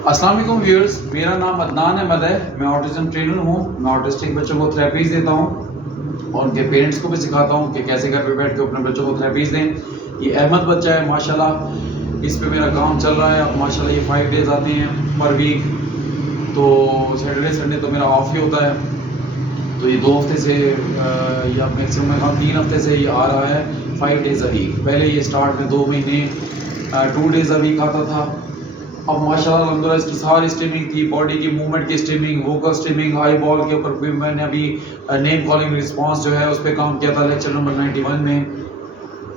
अस्सलाम वालेकुम व्यूअर्स, मेरा नाम अदनान अहमद है। मैं ऑटिज्म ट्रेनर हूँ। मैं ऑटिस्टिक बच्चों को थेरेपीज़ देता हूँ और उनके पेरेंट्स को भी सिखाता हूँ कि कैसे घर पे बैठ के अपने बच्चों को थेरेपीज़ दें। ये अहमद बच्चा है माशाल्लाह, इस पे मेरा काम चल रहा है। अब माशाल्लाह ये 5 डेज़ आते हैं पर वीक, तो सैटरडे संडे तो मेरा ऑफ ही होता है। तो ये 2 हफ्ते से या मैक्सिमम 3 हफ्ते से ये आ रहा है 5 डेज़ अ वीक। पहले ये स्टार्ट में 2 महीने 2 डेज़ अ वीक आता था। अब माशाल्लाह अल्हम्दुलिल्लाह इसकी सारी स्ट्रीमिंग थी, बॉडी की मूवमेंट की streaming, vocal streaming, eye ball के ऊपर भी मैंने अभी नेम कॉलिंग रिस्पांस जो है उस पर काम किया था लेक्चर नंबर 91 में।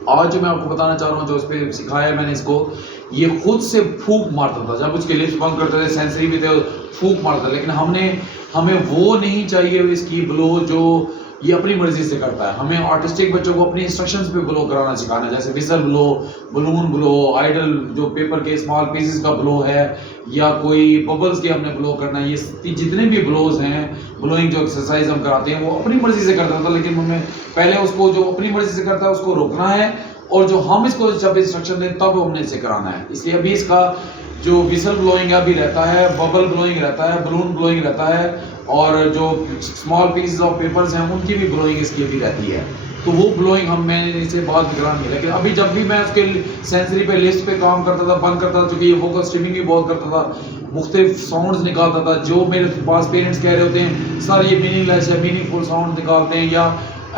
आज जो मैं आपको बताना चाह रहा हूँ, जो उस पर सिखाया मैंने इसको, ये खुद से फूंक मारता था। जब उसके लिप्स बंद करते थे, सेंसरी भी थे, फूंक मारता था। लेकिन हमें वो नहीं चाहिए इसकी ब्लो जो ये अपनी मर्जी से करता है। हमें ऑटिस्टिक बच्चों को अपनी इंस्ट्रक्शंस पे ब्लो कराना सिखाना है, जैसे विसल ब्लो, बलून ब्लो, आइडल जो पेपर के स्मॉल पीसेस का ब्लो है, या कोई बबल्स के हमने ब्लो करना है। ये जितने भी ब्लोज हैं, ब्लोइंग जो एक्सरसाइज हम कराते हैं, वो अपनी मर्जी से करता था। लेकिन हमें पहले उसको जो अपनी मर्जी से करता है उसको रोकना है, और जो हम इसको जब इंस्ट्रक्शन दें तब हमने इसे कराना है। इसलिए अभी इसका जो विसल ब्लोइंग अभी रहता है, बबल ब्लोइंग रहता है, बलून ब्लोइंग रहता है, और जो स्मॉल पीसेस ऑफ पेपर्स हैं उनकी भी ब्लोइंग इसकी अभी रहती है। तो वो ब्लोइंग मैंने इसे बाद में करानी है। लेकिन अभी जब भी मैं उसके सेंसरी पे लिस्ट पे काम करता था, बंद करता था, क्योंकि ये वोकल स्ट्रीमिंग भी बहुत करता था, मुख्तलिफ साउंड्स निकालता था जो मेरे पास पेरेंट्स कह रहे होते हैं सर ये मीनिंगलेस है, मीनिंगफुल साउंड निकालते हैं या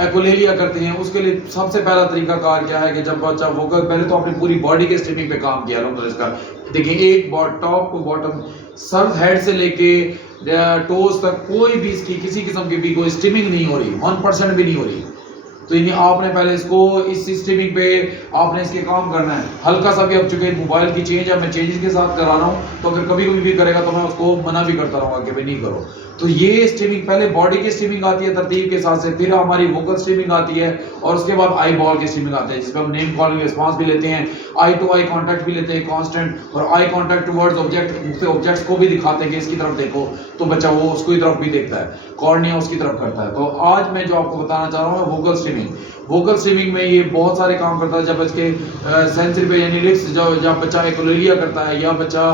एकोलेलिया करते हैं। उसके लिए सबसे पहला तरीका कार क्या है कि जब बच्चा वोकल, पहले तो अपनी पूरी बॉडी के स्ट्रीमिंग पे काम किया तो इसका देखिए, एक top to bottom, sir head से लेके टोज तक कोई भी इसकी किसी किस्म की भी कोई स्ट्रीमिंग नहीं हो रही, 1% भी नहीं हो रही। तो यानी आपने पहले इसको इस स्ट्रीमिंग पे आपने इसके काम करना है। हल्का सा भी, अब चूंकि मोबाइल की चेंज है, मैं चेंजेस के साथ करा रहा हूँ, तो अगर कभी कभी भी करेगा तो मैं उसको मना भी करता रहूँगा कि भाई नहीं करो। तो ये स्ट्रीमिंग पहले बॉडी की स्ट्रीमिंग आती है तरतीब के साथ से, फिर हमारी वोकल स्ट्रीमिंग आती है, और उसके बाद आई बॉल की स्ट्रीमिंग आती है, जिसमें हम नेम कॉलिंग रिस्पांस भी लेते हैं, आई टू आई कॉन्टैक्ट भी लेते हैं कांस्टेंट, और eye contact towards object, objects को भी दिखाते हैं कि इसकी तरफ देखो, तो बच्चा वो उसकी तरफ भी देखता है, कॉर्निया उसकी तरफ करता है। तो आज मैं जो आपको बताना चाह रहा हूँ वोकल स्ट्रीमिंग। वोकल स्ट्रीमिंग में ये बहुत सारे काम करता है। जब इसके सेंसरी पे यानी लिप्स जब बच्चा एकोलेलिया करता है, या बच्चा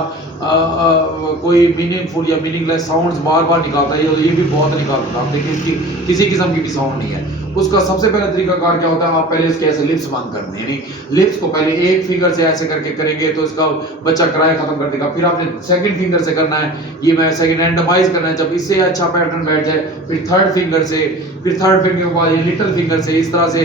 कोई मीनिंगफुल या मीनिंगलेस साउंड्स बार बार निकालता है, ये भी बहुत निकालता है। आप देखिए इसकी किसी किस्म की भी साउंड नहीं है। उसका सबसे पहला तरीका कार क्या होता है, आप पहले इसके ऐसे लिप्स बंद करते हैं, यानी लिप्स को पहले एक फिंगर से ऐसे करके करेंगे तो इसका बच्चा क्राई खत्म कर देगा। फिर आपने सेकंड फिंगर से करना है, ये मैं सेकंड रैंडमाइज करना है। जब इससे अच्छा पैटर्न बैठ जाए, फिर थर्ड फिंगर से, फिर थर्ड फिंगर के बाद ये लिटिल फिंगर से, इस तरह से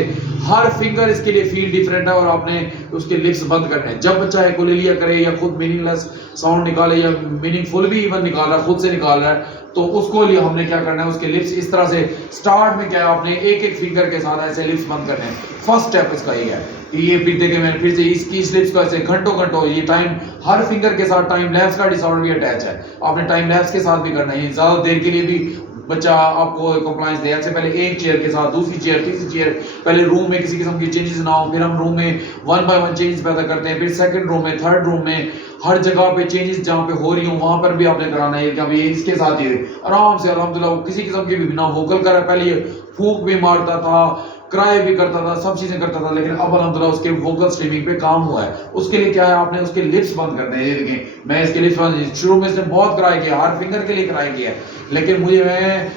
हर फिंगर इसके लिए फील डिफरेंट है, और आपने उसके लिप्स बंद करने हैं। जब बच्चा एकोलेलिया करे या खुद मीनिंगलेस साउंड निकाले या मीनिंगफुल भी इवन निकाल रहा है, खुद से निकाल रहा है, तो उसको लिए हमने क्या करना है, उसके लिप्स इस तरह से स्टार्ट में क्या है, आपने एक एक फिंगर के साथ ऐसे लिप्स बंद करने हैं। फर्स्ट स्टेप इसका ये है कि ये फिर देखे मैंने फिर से इसकी लिप्स को ऐसे घंटों ये टाइम, हर फिंगर के साथ टाइम लैप्स का डिसऑर्डर भी अटैच है, आपने टाइम लैप्स के साथ भी करना है। ज्यादा देर के लिए भी बच्चा आपको कंप्लायंस दे, ऐसे पहले एक चेयर के साथ, दूसरी चेयर, तीसरी चेयर, पहले रूम में किसी किस्म की चेंजेस ना हो, फिर हम रूम में 1 बाय 1 चेंजेस पैदा करते हैं, फिर सेकंड रूम में, थर्ड रूम में, हर जगह पे चेंजेस जहाँ पे हो रही हो वहां पर भी आपने कराना है कि अभी इसके साथ ही आराम से अल्हम्दुलिल्लाह किसी किस्म की भी बिना वोकल कर, पहले ये फूंक भी मारता था, क्राई भी करता था, सब चीजें करता था, लेकिन अब अल्हम्दुलिल्लाह उसके वोकल स्ट्रीमिंग पे काम हुआ है। उसके लिए क्या है, आपने उसके लिप्स बंद करने हैं। ये देखें मैं इसके लिप्स बंद, शुरू में इसने बहुत क्राई किया, हर फिंगर के लिए क्राई किया, लेकिन मुझे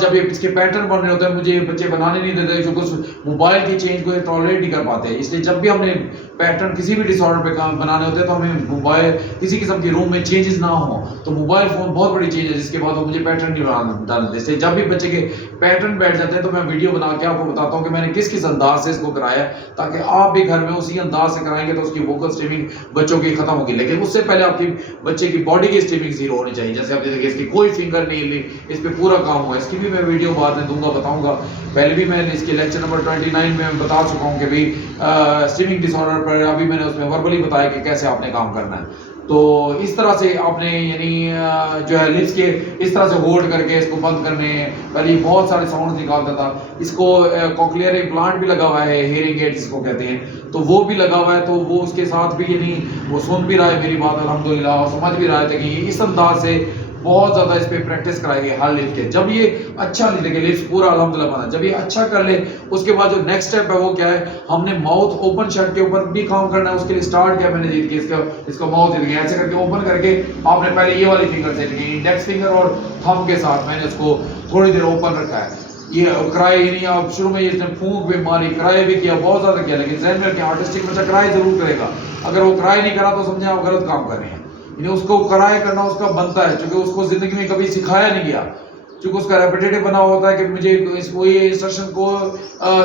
जब ये इसके पैटर्न बन रहे होते हैं, मुझे बच्चे बनाने नहीं देते क्योंकि उस मोबाइल की चेंज को टॉलरेट नहीं कर पाते। इसलिए जब भी हमने पैटर्न किसी भी डिसऑर्डर पे काम बनाने होते हैं, तो हमें मोबाइल किसी किस्म की रूम में चेंजेस ना हो, तो मोबाइल फोन बहुत बड़ी चीज है, जिसके बाद वो मुझे पैटर्न नहीं डालते। इसलिए जब भी बच्चे के पैटर्न बैठ जाते हैं तो मैं वीडियो बना के आपको बताता हूँ कि मैंने किस किस अंदाज से इसको कराया, ताकि आप भी घर में उसी अंदाज से कराएंगे तो उसकी वोकल स्ट्रीमिंग बच्चों की खत्म होगी। लेकिन उससे पहले आपकी बच्चे की बॉडी की स्ट्रीमिंग जीरो होनी चाहिए। जैसे आप देखिए इसकी कोई फिंगर नहीं ली, इस पे पूरा काम हुआ। इसकी भी मैं वीडियो बाद में दूंगा, बताऊंगा। पहले भी मैंने इसके लेक्चर नंबर 29 में बता चुका हूँ कि भाई स्ट्रीमिंग डिसऑर्डर पर अभी मैंने उसमें वर्बली बताया कि कैसे आपने काम करना है। तो इस तरह से आपने यानी जो है लिप्स के इस तरह से होल्ड करके इसको बंद करने, पहले बहुत सारे साउंड निकालता था। इसको कॉक्लियर इम्प्लांट भी लगा हुआ है, हियरिंग एड जिसको कहते हैं, तो वो भी लगा हुआ है। तो वो उसके साथ भी यानी वो सुन भी रहा है मेरी बात अल्हम्दुलिल्लाह, और समझ भी रहा है कि इस अंदाज से بہت زیادہ اس پہ پریکٹس کرائیں گے ہر لفٹ کے. جب یہ اچھا دیکھیں لفٹ پورا الحمدللہ بنا, جب یہ اچھا کر لے اس کے بعد جو نیکسٹ اسٹیپ ہے وہ کیا ہے, ہم نے ماؤتھ اوپن شٹ کے اوپر بھی کام کرنا ہے. اس کے لیے اسٹارٹ کیا میں نے دیکھ کے اس کا ماؤتھ ایسے کر کے اوپن کر کے آپ نے پہلے یہ والی فنگر سے انڈیکس فنگر اور تھم کے ساتھ میں نے اس کو تھوڑی دیر اوپن رکھا ہے. یہ کرائے نہیں, آپ شروع میں اس نے پھونک بھی ماری, کرائے بھی کیا, بہت زیادہ کیا, لیکن ذہن میں رکھیں آرٹسٹک بچہ کرائے ضرور کرے گا. اگر وہ کرائے نہیں کرا تو سمجھیں آپ غلط کام کر رہے ہیں. یعنی اس کو کرائے کرنا اس کا بنتا ہے, چونکہ اس کو زندگی میں کبھی سکھایا نہیں گیا, چونکہ اس کا ریپیٹیٹو بنا ہوتا ہے کہ مجھے اس کو یہ انسٹرکشن کو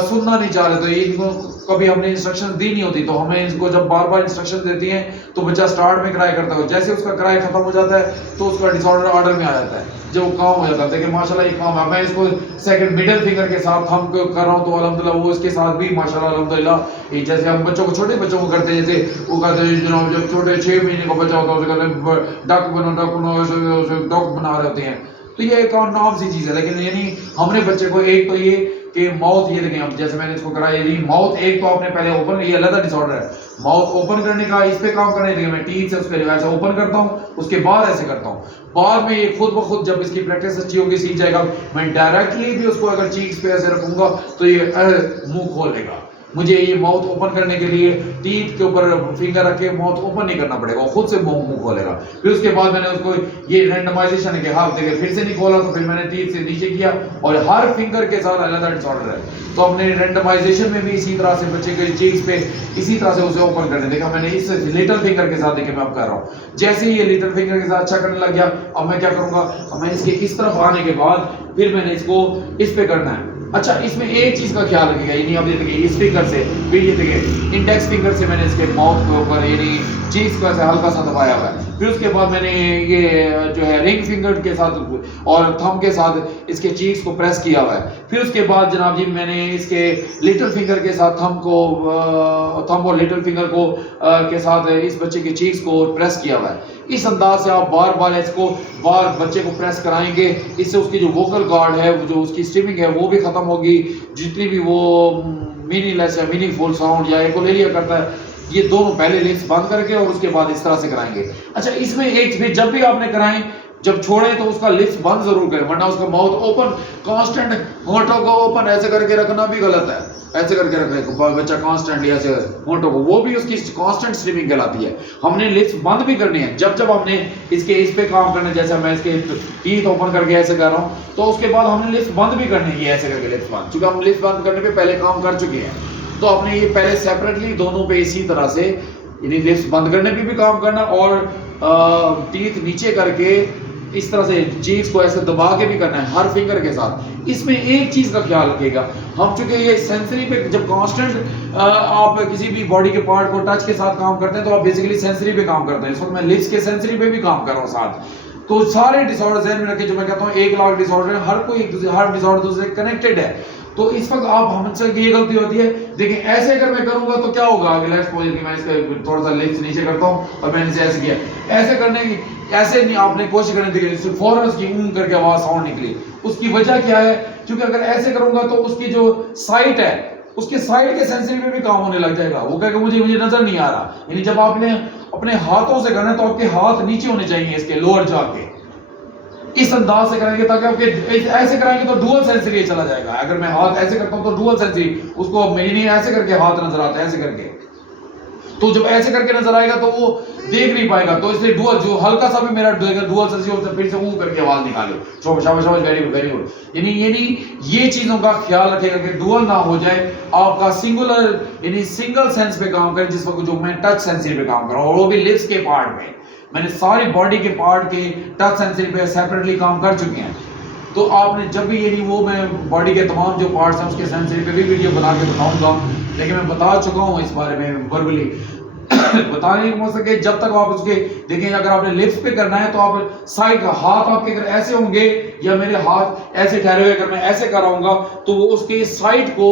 سننا نہیں چاہ رہے, تو ان کو کبھی ہم نے انسٹرکشن دی نہیں ہوتی, تو ہمیں اس کو جب بار بار انسٹرکشن دیتی ہیں تو بچہ سٹارٹ میں کرائے کرتا ہے, جیسے اس کا کرائے ختم ہو جاتا ہے تو اس کا ڈس آرڈر آرڈر میں آ جاتا ہے, جب وہ کام ہو جاتا ہے. دیکھیں ماشاءاللہ یہ کام ہے, میں اس کو سیکنڈ مڈل فنگر کے ساتھ ہم کر رہا ہوں تو الحمدللہ وہ اس کے ساتھ بھی ماشاءاللہ الحمدللہ, جیسے ہم بچوں کو چھوٹے بچوں کو کرتے ہیں, جیسے وہ کہتے ہیں جناب جب چھوٹے 6 مہینے کا بچہ ہوتا ہے اسے کہتے ہیں ڈک بنو ڈاگ بنا رہے ہوتے ہیں, تو یہ ایک نام سی چیز ہے. لیکن یعنی ہم نے بچے کو ایک تو یہ کہ ماؤتھ, یہ دیکھیں اب جیسے میں نے اس کو کرایا, یعنی ماؤتھ ایک تو آپ نے پہلے اوپن, یہ علیحدہ ڈس آرڈر ہے, ماؤتھ اوپن کرنے کا اس پہ کام کرنے, دیکھیں میں ٹیتھ سے اس کے ایسے اوپن کرتا ہوں, اس کے بعد ایسے کرتا ہوں. بعد میں یہ خود بخود جب اس کی پریکٹس اچھی ہوگی سیکھ جائے گا. میں ڈائریکٹلی بھی اس کو اگر چیکس پہ ایسے رکھوں گا تو یہ منہ کھول لے گا. مجھے یہ ماؤتھ اوپن کرنے کے لیے ٹیتھ کے اوپر فنگر رکھ کے ماؤتھ اوپن نہیں کرنا پڑے گا, وہ خود سے منہ کھولے گا. پھر اس کے بعد میں نے اس کو یہ رینڈمائزیشن ہے کہ ہاتھ دیکھے پھر سے نہیں کھولا تو پھر میں نے ٹیتھ سے نیچے کیا, اور ہر فنگر کے ساتھ علیحدہ ڈس آرڈر ہے. تو ہم نے رینڈمائزیشن میں بھی اسی طرح سے بچے کے چیکس پہ اسی طرح سے اسے اوپن کرنے, دیکھا میں نے اس لٹل فنگر کے ساتھ, دیکھیں میں اب کر رہا ہوں, جیسے ہی یہ لٹل فنگر کے ساتھ اچھا کرنے لگ گیا, اب میں کیا کروں گا, اب میں اس کے اس طرف آنے کے بعد پھر میں نے اس کو اس پہ کرنا ہے. اچھا اس میں ایک چیز کا خیال رکھے گا, یعنی اب یہ دیکھیں اس فنگر سے, پھر یہ دیکھیں انڈیکس فنگر سے میں نے اس کے ماؤتھ کے اوپر یعنی چیز کو ایسے ہلکا سا دبایا ہوا ہے. پھر اس کے بعد میں نے یہ جو ہے رنگ فنگر کے ساتھ اور تھم کے ساتھ اس کے چیکس کو پریس کیا ہوا ہے. پھر اس کے بعد جناب جی میں نے اس کے لٹل فنگر کے ساتھ تھم اور لٹل فنگر کو کے ساتھ اس بچے کے چیکس کو پریس کیا ہوا ہے. اس انداز سے آپ بار بار اس کو بچے کو پریس کرائیں گے, اس سے اس کی جو ووکل کارڈ ہے, جو اس کی اسٹریمنگ ہے وہ بھی ختم ہوگی, جتنی بھی وہ میننگ لیس یا میننگ فل ساؤنڈ یا ایکولیریا کرتا ہے, یہ دونوں پہلے لپس بند کر کے اور اس کے بعد اس طرح سے کرائیں گے. اچھا اس میں ایک بھی جب بھی آپ نے کرائیں, جب چھوڑیں تو اس کا لپس بند ضرور کریں, ورنہ اس کا ماؤتھ اوپن کانسٹنٹ ہونٹوں کو اوپن ایسے کر کے رکھنا بھی غلط ہے. ایسے کر کے رکھے بچہ کانسٹنٹلی ایسے ہونٹوں کو, وہ بھی اس کی کانسٹنٹ اسٹریمنگ کہلاتی ہے. ہم نے لپس بند بھی کرنے ہیں جب ہم نے اس پہ کام کرنا ہے, جیسے میں اس کے ٹیتھ اوپن کر کے ایسے کر رہا ہوں, تو اس کے بعد ہم نے لپس بند بھی کرنے ہیں, ایسے کر کے لپس بند, چونکہ ہم لپس بند کرنے پہ پہلے کام کر چکے ہیں, تو ہم نے یہ پہلے سیپریٹلی دونوں پہ اسی طرح سے یعنی لپس بند کرنے پہ بھی کام کرنا اور ٹیتھ نیچے کر کے اس طرح سے چیز کو ایسے دبا کے بھی کرنا ہے ہر فنگر کے ساتھ. اس میں ایک چیز کا خیال رکھے گا, ہم چونکہ یہ سینسری پہ جب کانسٹنٹ آپ کسی بھی باڈی کے پارٹ کو ٹچ کے ساتھ کام کرتے ہیں تو آپ بیسیکلی سینسری پہ کام کرتے ہیں. اس وقت میں لپس کے سینسری پہ بھی کام کر رہا ہوں ساتھ. تو سارے ڈس آرڈر ذہن میں رکھیں, جو میں کہتا ہوں 1 لاکھ ڈس آرڈر ہیں, ہر کوئی ہر ڈس آرڈر دوسرے سے کنیکٹڈ ہے. تو اس وقت آپ ہم سے یہ غلطی ہوتی ہے, دیکھیں ایسے اگر میں کروں گا تو کیا ہوگا, آگے لیٹس سپوز کہ میں اس کا تھوڑا سا لپس نیچے کرتا ہوں اور میں نے اسے ایسے کیا, ایسے کرنے کی ایسے نہیں آپ نے کوشش کرنے دیکھیں فوراً اس کی کر کے آواز ساؤنڈ نکلی. اس کی وجہ کیا ہے, کیونکہ اگر ایسے کروں گا تو اس کی جو سائٹ ہے اس کے سائٹ کے سینسری پہ بھی کام ہونے لگ جائے گا. وہ کہے کہ مجھے نظر نہیں آ رہا. یعنی جب آپ نے اپنے ہاتھوں سے کرنا ہے تو آپ کے ہاتھ نیچے ہونے چاہیے اس کے لوور جا کے, اس انداز سے کریں گے تاکہ آپ کے ایسے کرائیں گے تو ڈوئل سینسری چلا جائے گا. اگر میں ہاتھ ایسے کرتا ہوں تو ڈوئل سینسری اس کو میری نہیں ایسے کر کے ہاتھ نظر آتا ہے ایسے کر کے, تو جب ایسے کر کے نظر آئے گا تو وہ دیکھ نہیں پائے گا. تو اس لیے ڈوئل جو ہلکا سا بھی میرا ڈوئل سینسری ہوتا ہے, پھر سے منہ کر کے آواز نکالو, شاباش ویری گڈ ویری گڈ. یعنی یہ چیزوں کا خیال رکھے گا کہ ڈوئل نہ ہو جائے, آپ کا سنگولر یعنی سنگل سینس پہ کام کریں. جس وقت جو میں ٹچ سینسری پہ کام کر رہا ہوں اور وہ بھی لپس کے پارٹ میں, میں نے ساری باڈی کے پارٹ کے ٹچ سینسری پہ سیپریٹلی کام کر چکے ہیں. تو آپ نے جب بھی یعنی وہ میں باڈی کے تمام جو پارٹس ہیں اس کے سینسری پہ بھی ویڈیو بنا کے بتاؤں گا, لیکن میں بتا چکا ہوں اس بارے میں وربلی بتانے نہیں ہو سکے جب تک آپ اس کے دیکھیں. اگر آپ نے لپس پہ کرنا ہے تو آپ سائڈ ہاتھ آپ کے اگر ایسے ہوں گے یا میرے ہاتھ ایسے ٹھہرے ہوئے, اگر میں ایسے کر رہا ہوں گا تو وہ اس کے سائڈ کو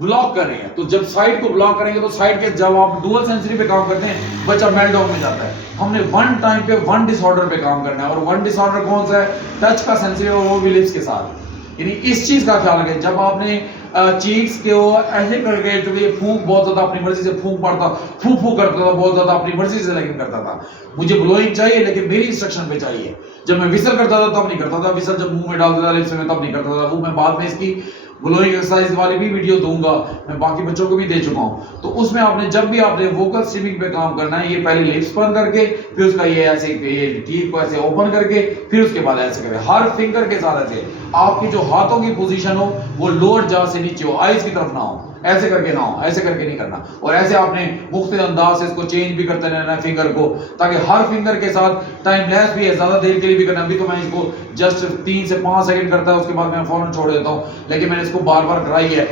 بلاک کر رہے ہیں. تو جب سائڈ کو بلاک کریں گے تو سائڈ کے جب آپ ڈوئل سینسری پہ کام کرتے ہیں بچہ میلٹ ڈاؤن میں جاتا ہے. ہم نے ون ٹائم پہ ون ڈس آرڈر پہ کام کرنا ہے, اور ون ڈس آرڈر کون سا ہے, ٹچ کا سینسری, اور وہ بھی لپس کے ساتھ. یعنی اس چیز کا خیال رکھیں جب آپ نے चीक्स के वो ऐसे करके, क्योंकि ये फूंक बहुत ज्यादा अपनी मर्जी से फूंक पड़ता, फू फू करता था बहुत ज्यादा अपनी मर्जी से, लेकिन करता था। मुझे ब्लोइंग चाहिए लेकिन मेरी इंस्ट्रक्शन पे चाहिए। जब मैं विसल करता था तब नहीं करता था, विसल जब मुंह में डालता था लिप्स में तब नहीं करता था। वो मैं बाद में इसकी ग्लोइंग एक्सरसाइज वाली भी वीडियो दूंगा, मैं बाकी बच्चों को भी दे चुका हूं। तो उसमें आपने जब भी आपने वोकल स्ट्रीमिंग पे काम करना है, ये पहले लिप्स बंद करके, फिर उसका ये ऐसे ये टीथ को ऐसे ओपन करके, फिर उसके बाद ऐसे करें हर फिंगर के साथ। ऐसे आपकी जो हाथों की पोजीशन हो वो लोअर जॉ से नीचे हो, आईज की तरफ ना हो, ऐसे करके ना हो, ऐसे करके नहीं करना। और ऐसे आपने मुख्तलिफ अंदाज से इसको चेंज भी करते रहना है फिंगर को, ताकि हर फिंगर के साथ टाइम लेस भी है, ज्यादा देर के लिए भी करना। अभी तो मैं इसको जस्ट 3 से 5 सेकंड करता है, उसके बाद मैं फौरन छोड़ देता हूँ। लेकिन मैंने इसको बार बार कराई है,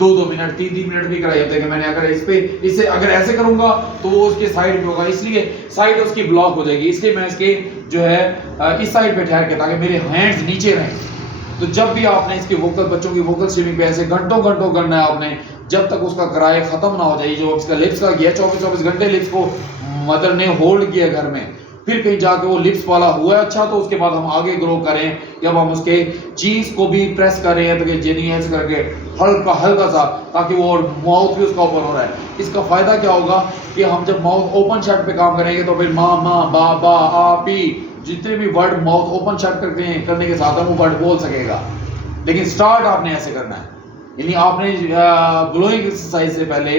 2-2 मिनट 3-3 मिनट भी कराई है। मैंने अगर इसे अगर ऐसे करूंगा तो वो उसके साइड पे होगा, इसलिए साइड उसकी ब्लॉक हो जाएगी। इसलिए मैं इसके जो है इस साइड पे ठहर के, ताकि मेरे हैंड्स नीचे रहें। तो जब भी आपने इसके वोकल, बच्चों की वोकल स्ट्रीमिंग पे ऐसे घंटों घंटों करना है आपने, जब तक उसका किराया खत्म ना हो जाए। जो इसका लिप्स का किया 24-24 घंटे लिप्स को मदर ने होल्ड किया घर में, फिर कहीं जाके वो लिप्स वाला हुआ है अच्छा, तो उसके बाद हम आगे ग्रो करें। जब हम उसके चीज को भी प्रेस कर रहे हैं तो जेनी ऐसे करके हल्का हल्का सा, ताकि वो माउथ भी उसका ओपन हो रहा है। इसका फायदा क्या होगा कि हम जब माउथ ओपन शट पे काम करेंगे तो फिर माँ माँ बा बा आ पी जितने भी वर्ड माउथ ओपन शट करने के साथ हम वो वर्ड बोल सकेगा। लेकिन स्टार्ट आपने ऐसे करना है, यानी आपने ब्लोइंग एक्सरसाइज से पहले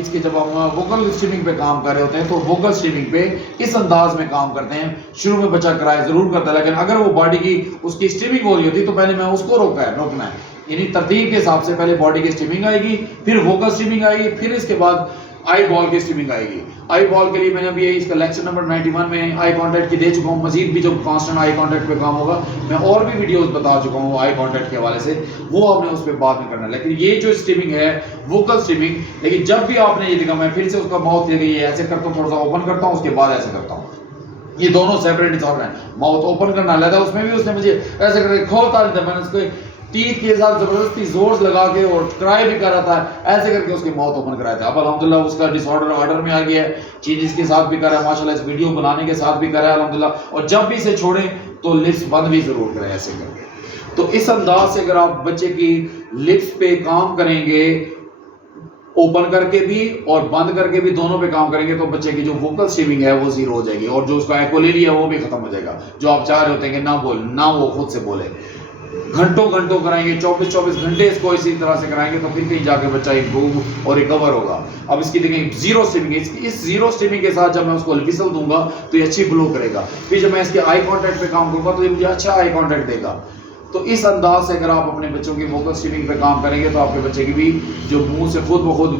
इसके जब हम वोकल स्ट्रीमिंग पे काम कर रहे होते हैं तो वोकल स्ट्रीमिंग पे इस अंदाज में काम करते हैं। शुरू में बच्चा कराए जरूर करता है, लेकिन अगर वो बॉडी की उसकी स्ट्रीमिंग हो रही होती तो पहले मैं उसको रोकना है। यानी तरतीब के हिसाब से पहले बॉडी की स्ट्रीमिंग आएगी, फिर वोकल स्ट्रीमिंग आएगी, फिर इसके बाद आई बॉल की स्ट्रीमिंग आएगी। आई बॉल के लिए मैंने अभी इसका लेक्चर नंबर 91 में आई कांटेक्ट की दे चुका हूँ। मजीद भी जो कांस्टेंट आई कांटेक्ट पे काम होगा, मैं और भी वीडियोस बता चुका हूँ आई कांटेक्ट के हवाले से, वो आपने उस पर बाद में करना है। लेकिन ये जो स्ट्रीमिंग है वोकल स्ट्रीमिंग, लेकिन जब भी आपने ये देखा, मैं फिर से उसका माउथ लेके ये ऐसे करता हूँ, थोड़ा सा ओपन करता हूँ, उसके बाद ऐसे करता हूँ। ये दोनों सेपरेट डिसऑर्डर हैं। माउथ ओपन करना अलग है, उसमें भी उसने मुझे ऐसे करके खोलता नहीं था, मैंने उसको टीथ के साथ जबरदस्ती जोर लगा के और ट्राई भी कर रहा था, ऐसे करके उसके माउथ ओपन कराया था। अब अल्हम्दुलिल्लाह उसका डिसऑर्डर ऑर्डर में आ गया है, चेंजेस के साथ भी कर रहा है माशाल्लाह, इस वीडियो बनाने के साथ भी कर रहा है अल्हम्दुलिल्लाह। और जब भी इसे छोड़ें तो लिप्स बंद भी जरूर करें ऐसे करके। तो इस अंदाज से अगर आप बच्चे की लिप्स पे काम करेंगे, ओपन करके भी और बंद करके भी, दोनों पे काम करेंगे, तो बच्चे की जो वोकल स्ट्रीमिंग है वो जीरो हो जाएगी, और जो उसका एक्वलिटी है वो भी खत्म हो जाएगा। जो आप चाह रहे होते हैं कि ना वो खुद से बोले, घंटों घंटों कराएंगे, 24-24 घंटे इसको इसी तरह से कराएंगे, तो फिर कहीं जाके बच्चा इम्प्रूव और रिकवर होगा। अब इसकी देखें जीरो स्ट्रीमिंग, इस जीरो स्ट्रीमिंग के साथ जब मैं उसको विसल दूंगा तो ये अच्छी ग्लो करेगा। फिर जब मैं इसके आई कांटेक्ट पे काम करूंगा तो ये मुझे अच्छा आई कांटेक्ट देगा। तो इस अंदाज से अगर आप अपने बच्चों की वोकल स्ट्रीमिंग पे काम करेंगे तो आपके बच्चे की भी जो मुंह से खुद ब खुद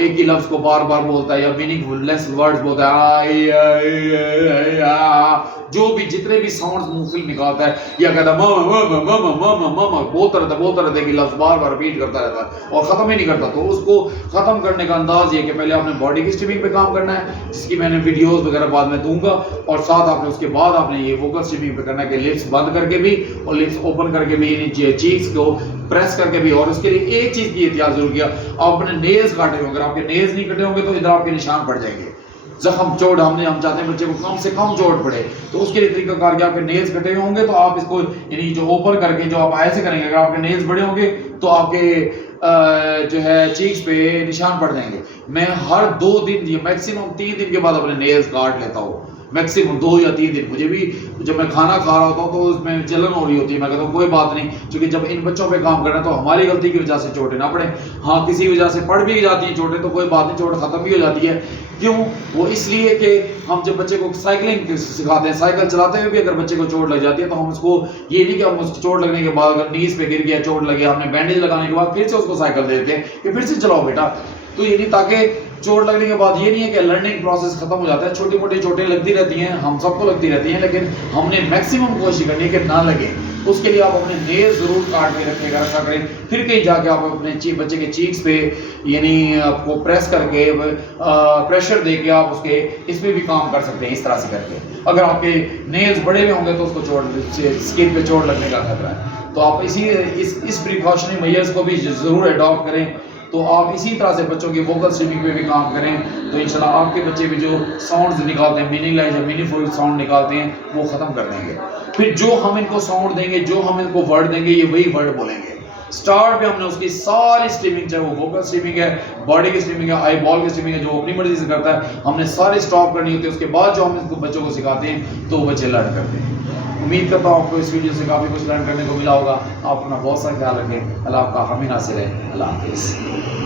एक ही लफ्ज को बार बार बोलता है या मीनिंगलेस वर्ड्स बोलता है, जो भी जितने भी साउंड्स मुंह से निकालता है, या कहता है मामा बोलता रहता है कि लफ्ज बार बार रिपीट करता रहता है और खत्म ही नहीं करता। तो उसको खत्म करने का अंदाज ये कि पहले आपने बॉडी की स्ट्रीमिंग पे काम करना है, जिसकी मैंने वीडियोस वगैरह बाद में दूंगा, और साथ आपने उसके बाद आपने ये वोकल स्ट्रीमिंग पे करना है कि लिप्स बंद करके भी और लिप्स ओपन करके भी, चीक्स को प्रेस करके भी। और उसके लिए एक चीज की एहतियात जरूर किया, आप अपने नेल्स काटे होंगे, अगर आपके नेल्स नहीं कटे होंगे तो इधर आपके निशान पड़ जाएंगे, जख्म चोट। हम चाहते हैं बच्चे को कम से कम चोट पड़े, तो उसके लिए तरीका कार के आपके नेल्स कटे हुए होंगे तो आप इसको यानी जो ओपन करके जो आप ऐसे करेंगे, अगर आपके नेल्स बड़े होंगे तो आपके जो है चीक्स पे निशान पड़ जाएंगे। मैं हर 2 दिन मैक्सिमम 3 दिन के बाद अपने नेल्स काट लेता हूँ, मैक्सिमम 2 या 3 दिन। मुझे भी जब मैं खाना खा रहा होता हूँ तो उसमें जलन हो रही होती है, मैं कहता हूँ कोई बात नहीं, क्योंकि जब इन बच्चों पे काम करना है तो हमारी गलती की वजह से चोटें ना पड़े। हाँ, किसी वजह से पड़ भी जाती हैं चोटें तो कोई बात नहीं, चोट खत्म भी हो जाती है। क्यों? वो इसलिए कि हम जब बच्चे को साइकिलिंग सिखाते हैं, साइकिल चलाते हुए भी अगर बच्चे को चोट लग जाती है तो हम उसको ये नहीं कि हम उसको चोट लगने के बाद अगर नीज पे गिर गया, चोट लगे, हमने बैंडेज लगाने के बाद फिर से उसको साइकिल दे देते हैं कि फिर से चलाओ बेटा। तो ये नहीं, ताकि चोट लगने के बाद ये नहीं है कि लर्निंग प्रोसेस खत्म हो जाता है। छोटी मोटी चोटें लगती रहती हैं, हम सबको लगती रहती हैं, लेकिन हमने मैक्सिमम कोशिश करनी है कि ना लगे। उसके लिए आप अपने नेल जरूर काट के रखिएगा, रखा करें। फिर कहीं जाके आप अपने बच्चे के चीक्स पे यानी आपको प्रेस करके प्रेशर दे के आप उसके इसमें भी काम कर सकते हैं, इस तरह से करके। अगर आपके नेल्स बड़े हुए होंगे तो उसको चोट, स्किन पे चोट लगने का खतरा है। तो आप इस प्रिकॉशनरी मेजर्स को भी जरूर अडॉप्ट करें। तो आप इसी तरह से बच्चों की वोकल स्ट्रीमिंग पे भी काम करें, तो इंशाल्लाह आपके बच्चे भी जो साउंड्स निकालते हैं, मीनिंगलेस या मीनिंगफुल साउंड निकालते हैं, वो ख़त्म कर देंगे। फिर जो हम इनको साउंड देंगे, जो हम इनको वर्ड देंगे, ये वही वर्ड बोलेंगे। اسٹارٹ میں ہم نے اس کی ساری اسٹریمنگ، چاہے وہ ووکل اسٹریمنگ ہے، باڈی کی اسٹریمنگ ہے، آئی بال کی اسٹریمنگ ہے، جو اپنی مرضی سے کرتا ہے، ہم نے ساری اسٹاپ کرنی ہوتی ہے. اس کے بعد جو ہم اس کو بچوں کو سکھاتے ہیں تو وہ بچے لرن کرتے ہیں. امید کرتا ہوں آپ کو اس ویڈیو سے کافی کچھ لرن کرنے کو ملا ہوگا. آپ اپنا بہت سارا خیال رکھیں. اللہ آپ کا حامی ناصر ہے. اللہ حافظ.